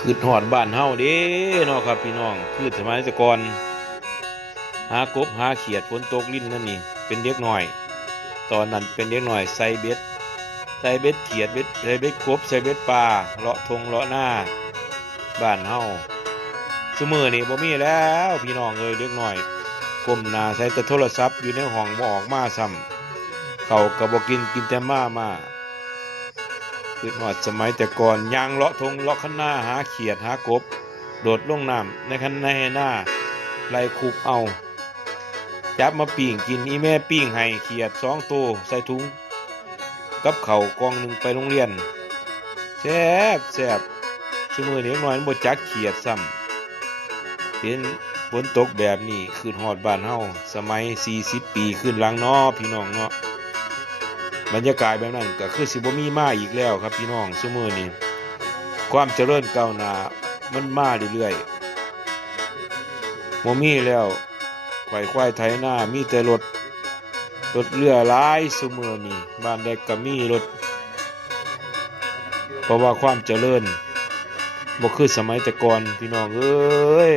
คือหอดบ้านเฮาเด้เนาะครับพี่น้องคือสมัยแต่ก่อนหากบหาเขียดฝนตกลิ้นนั่นนี่เป็นเด็กหน่อยตอนนั้นเป็นเด็กหน่อยใส่เบ็ดเขียดเบ็ดใส่เบ็ดกบใส่เบ็ดปลาเลาะทงเลาะหน้าบ้านเฮาซุมื้อนี้บ่มีแล้วพี่น้องเอ้ยเด็กหน่อยก้มหน้าใส่แต่โทรศัพท์อยู่ในห้องบ่ออกมาซ้ำข้าวก็บ่กินแต่มาคือฮอดสมัยแต่ก่อนย่างเลาะทงเลาะคันนาหาเขียดหากบโดดลงน้ำในคันในหน้าไล่คุบเอาจับมาปิ้งกินอีแม่ปิ้งให้เขียด2ตัวใส่ถุงกับข้าวกล่องหนึงไปโรงเรียนแซ่บซุมื้อนี้น้อยมันบ่จักเขียดซ้ำเป็นฝนตกแบบนี้คือฮอดบ้านเฮาสมัย40ปีขึ้นหลังเนาะพี่น้องเนาะบรรยากาศแบบนั้นก็คือสิบ่มีมาอีกแล้วครับพี่น้องซุมื้อนี้ความเจริญก้าวหน้ามันมาเรื่อยๆบ่มีแล้วไขว่ควายไถนามีแต่รถเรือหลายซุมื้อนี้บ้านใดก็มีรถเพราะว่าความเจริญบ่คือสมัยแต่ก่อนพี่น้องเอ้ย